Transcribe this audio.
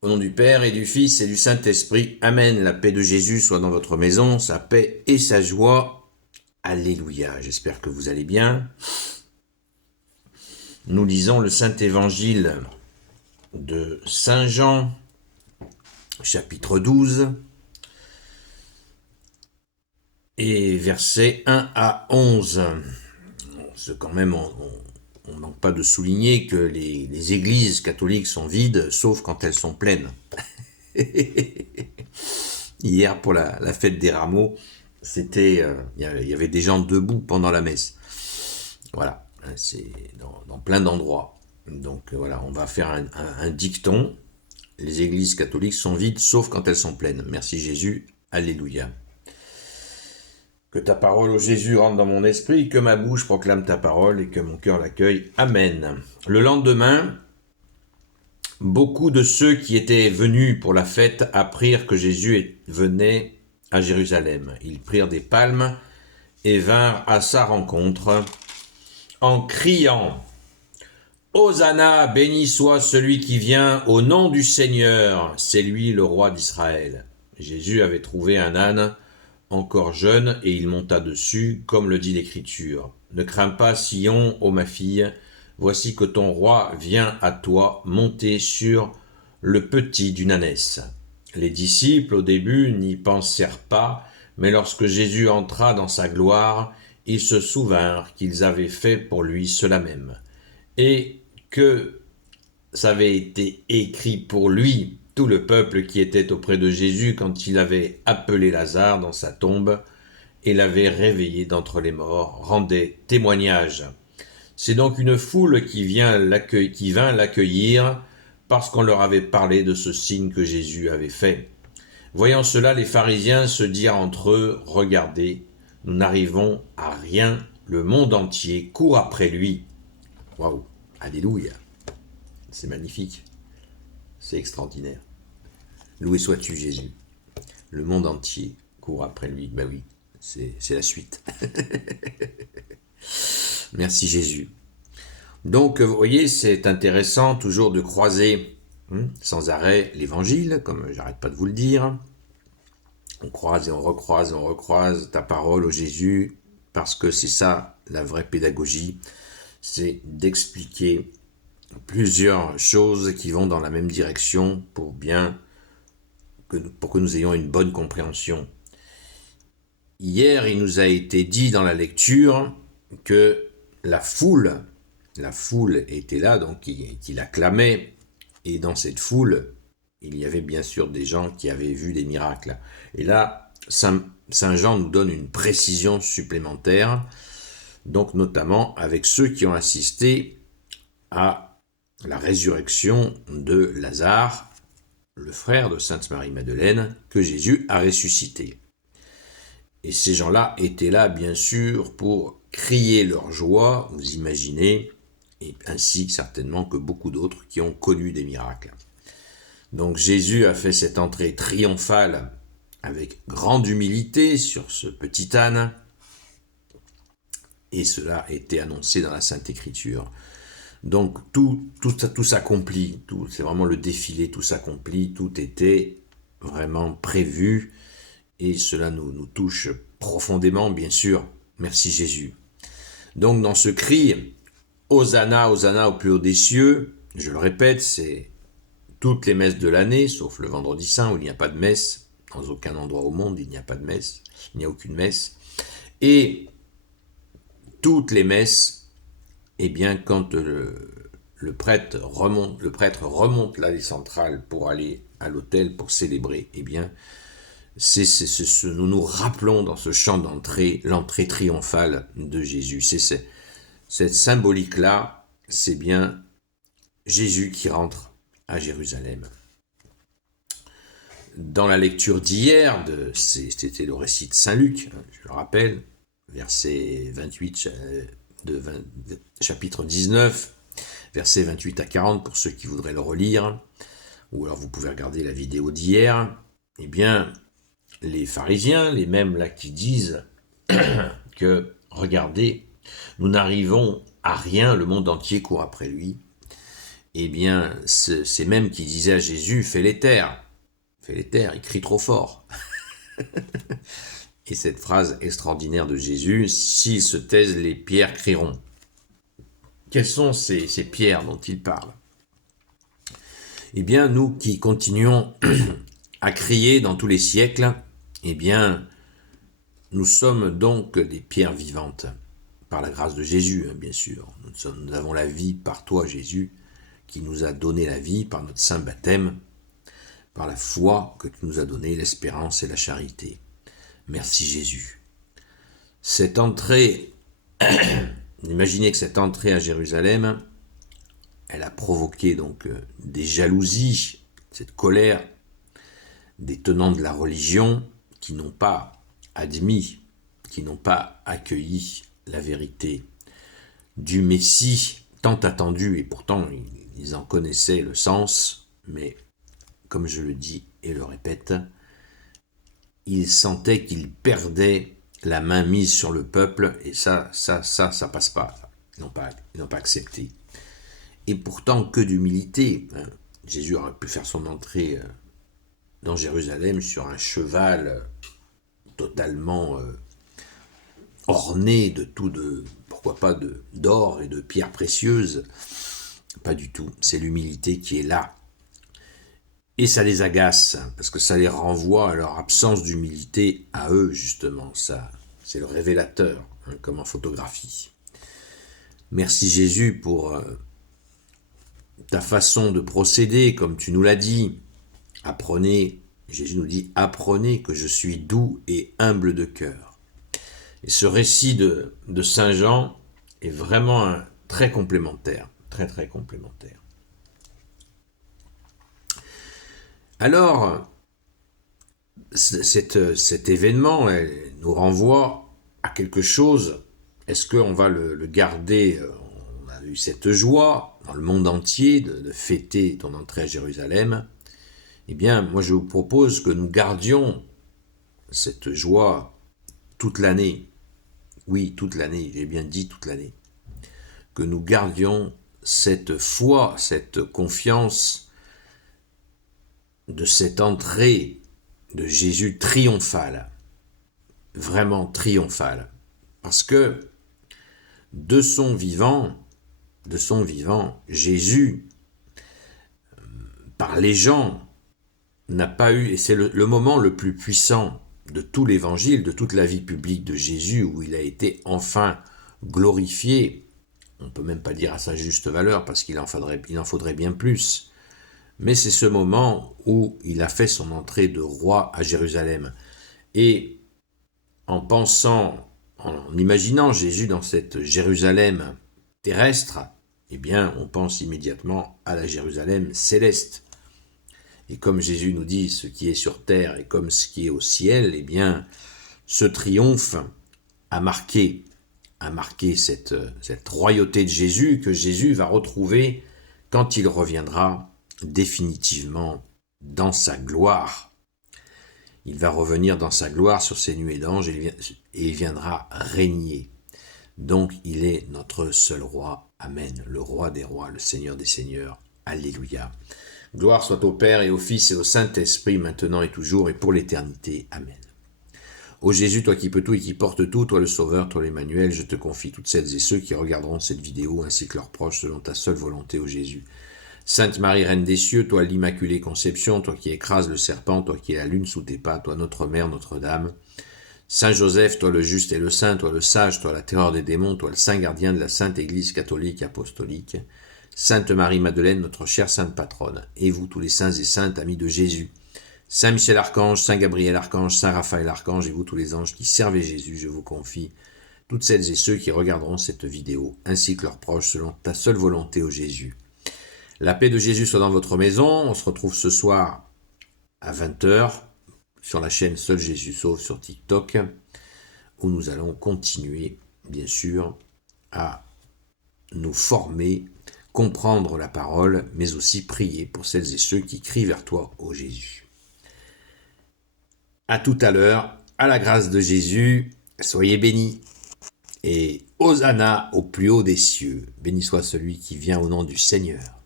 Au nom du Père et du Fils et du Saint-Esprit. Amen. La paix de Jésus soit dans votre maison, sa paix et sa joie. Alléluia. J'espère que vous allez bien. Nous lisons le Saint-Évangile de Saint Jean, chapitre 12, et versets 1 à 11. Quand même, on ne manque pas de souligner que les églises catholiques sont vides, sauf quand elles sont pleines. Hier, pour la fête des rameaux, il y avait des gens debout pendant la messe. Voilà, c'est dans plein d'endroits. Donc voilà, on va faire un dicton. Les églises catholiques sont vides, sauf quand elles sont pleines. Merci Jésus, alléluia. Que ta parole, ô Jésus, rentre dans mon esprit, que ma bouche proclame ta parole et que mon cœur l'accueille. Amen. Le lendemain, beaucoup de ceux qui étaient venus pour la fête apprirent que Jésus venait à Jérusalem. Ils prirent des palmes et vinrent à sa rencontre en criant « Hosanna, béni soit celui qui vient au nom du Seigneur, c'est lui le roi d'Israël. » Jésus avait trouvé un âne encore jeune et il monta dessus, comme le dit l'Écriture. « Ne crains pas, Sion, ô ma fille, voici que ton roi vient à toi monter sur le petit d'une ânesse. » Les disciples, au début, n'y pensèrent pas, mais lorsque Jésus entra dans sa gloire, ils se souvinrent qu'ils avaient fait pour lui cela même, et que ça avait été écrit pour lui. Tout le peuple qui était auprès de Jésus quand il avait appelé Lazare dans sa tombe et l'avait réveillé d'entre les morts rendait témoignage. C'est donc une foule qui vint l'accueillir parce qu'on leur avait parlé de ce signe que Jésus avait fait. Voyant cela, les pharisiens se dirent entre eux « Regardez, nous n'arrivons à rien, le monde entier court après lui. » Waouh, alléluia, c'est magnifique, c'est extraordinaire. Loué sois-tu Jésus, le monde entier court après lui. Ben oui, c'est la suite. Merci Jésus. Donc, vous voyez, c'est intéressant toujours de croiser sans arrêt l'évangile, comme j'arrête pas de vous le dire. On croise et on recroise ta parole, ô Jésus, parce que c'est ça la vraie pédagogie, c'est d'expliquer plusieurs choses qui vont dans la même direction pour que nous ayons une bonne compréhension. Hier, il nous a été dit dans la lecture que la foule était là, donc qui acclamait, et dans cette foule, il y avait bien sûr des gens qui avaient vu des miracles. Et là, Saint Jean nous donne une précision supplémentaire, donc notamment avec ceux qui ont assisté à la résurrection de Lazare, le frère de Sainte Marie-Madeleine, que Jésus a ressuscité. Et ces gens-là étaient là, bien sûr, pour crier leur joie, vous imaginez, et ainsi certainement que beaucoup d'autres qui ont connu des miracles. Donc Jésus a fait cette entrée triomphale avec grande humilité sur ce petit âne, et cela a été annoncé dans la Sainte Écriture. Donc tout s'accomplit, c'est vraiment le défilé, tout s'accomplit, tout était vraiment prévu, et cela nous touche profondément, bien sûr. Merci Jésus. Donc dans ce cri, Hosanna, Hosanna au plus haut des cieux, je le répète, c'est toutes les messes de l'année, sauf le vendredi saint où il n'y a pas de messe. Dans aucun endroit au monde, il n'y a pas de messe, il n'y a aucune messe. Et toutes les messes, eh bien, quand le prêtre remonte l'allée centrale pour aller à l'autel pour célébrer, eh bien, nous nous rappelons dans ce chant d'entrée, l'entrée triomphale de Jésus. C'est cette symbolique-là, c'est bien Jésus qui rentre à Jérusalem. Dans la lecture d'hier, c'était le récit de Saint Luc, je le rappelle, verset 28, chapitre 19, versets 28 à 40, pour ceux qui voudraient le relire, ou alors vous pouvez regarder la vidéo d'hier. Eh bien, les pharisiens, les mêmes là qui disent que, regardez, nous n'arrivons à rien, le monde entier court après lui, eh bien, c'est même qui disait à Jésus, fais-les taire, il crie trop fort. Et cette phrase extraordinaire de Jésus, s'ils se taisent, les pierres crieront. Quelles sont ces pierres dont il parle? Eh bien, nous qui continuons à crier dans tous les siècles, eh bien, nous sommes donc des pierres vivantes, par la grâce de Jésus, bien sûr. Nous avons la vie par toi, Jésus, qui nous a donné la vie par notre saint baptême, par la foi que tu nous as donné, l'espérance et la charité. Merci Jésus. Cette entrée, imaginez que cette entrée à Jérusalem, elle a provoqué donc des jalousies, cette colère des tenants de la religion qui n'ont pas admis, qui n'ont pas accueilli la vérité du Messie tant attendu, et pourtant ils en connaissaient le sens, mais comme je le dis et le répète, ils sentaient qu'ils perdaient la main mise sur le peuple, et ça passe pas. Ils n'ont pas accepté. Et pourtant, que d'humilité. Jésus aurait pu faire son entrée dans Jérusalem sur un cheval totalement orné de tout, pourquoi pas d'or et de pierres précieuses. Pas du tout. C'est l'humilité qui est là. Et ça les agace, parce que ça les renvoie à leur absence d'humilité à eux, justement. Ça, c'est le révélateur, comme en photographie. Merci Jésus pour ta façon de procéder, comme tu nous l'as dit. Apprenez, Jésus nous dit, apprenez que je suis doux et humble de cœur. Et ce récit de Saint Jean est vraiment très complémentaire, très complémentaire. Alors, cet événement nous renvoie à quelque chose. Est-ce qu'on va le garder? On a eu cette joie dans le monde entier de fêter ton entrée à Jérusalem. Eh bien, moi je vous propose que nous gardions cette joie toute l'année. Oui, toute l'année, j'ai bien dit toute l'année. Que nous gardions cette foi, cette confiance de cette entrée de Jésus triomphale, vraiment triomphale, parce que de son vivant, Jésus, par les gens, n'a pas eu, et c'est le moment le plus puissant de tout l'évangile, de toute la vie publique de Jésus, où il a été enfin glorifié. On ne peut même pas dire à sa juste valeur, parce qu'il en faudrait bien plus. Mais c'est ce moment où il a fait son entrée de roi à Jérusalem. Et en imaginant Jésus dans cette Jérusalem terrestre, eh bien, on pense immédiatement à la Jérusalem céleste. Et comme Jésus nous dit, ce qui est sur terre est comme ce qui est au ciel, eh bien, ce triomphe a marqué cette royauté de Jésus, que Jésus va retrouver quand il reviendra définitivement dans sa gloire. Il va revenir dans sa gloire sur ses nuées d'anges et il viendra régner. Donc il est notre seul roi. Amen. Le roi des rois, le Seigneur des seigneurs. Alléluia. Gloire soit au Père et au Fils et au Saint-Esprit, maintenant et toujours et pour l'éternité. Amen. Ô Jésus, toi qui peux tout et qui portes tout, toi le Sauveur, toi l'Emmanuel, je te confie toutes celles et ceux qui regarderont cette vidéo ainsi que leurs proches selon ta seule volonté, ô Jésus. Sainte Marie, Reine des cieux, toi l'Immaculée Conception, toi qui écrases le serpent, toi qui es la lune sous tes pas, toi notre Mère, Notre-Dame. Saint Joseph, toi le juste et le saint, toi le sage, toi la terreur des démons, toi le saint gardien de la Sainte Église catholique apostolique. Sainte Marie-Madeleine, notre chère sainte patronne, et vous tous les saints et saintes, amis de Jésus. Saint Michel Archange, Saint Gabriel Archange, Saint Raphaël Archange, et vous tous les anges qui servez Jésus, je vous confie toutes celles et ceux qui regarderont cette vidéo, ainsi que leurs proches, selon ta seule volonté, ô Jésus. La paix de Jésus soit dans votre maison. On se retrouve ce soir à 20h sur la chaîne Seul Jésus Sauve sur TikTok, où nous allons continuer, bien sûr, à nous former, comprendre la parole, mais aussi prier pour celles et ceux qui crient vers toi, ô Jésus. À tout à l'heure, à la grâce de Jésus, soyez bénis. Et Hosanna au plus haut des cieux. Béni soit celui qui vient au nom du Seigneur.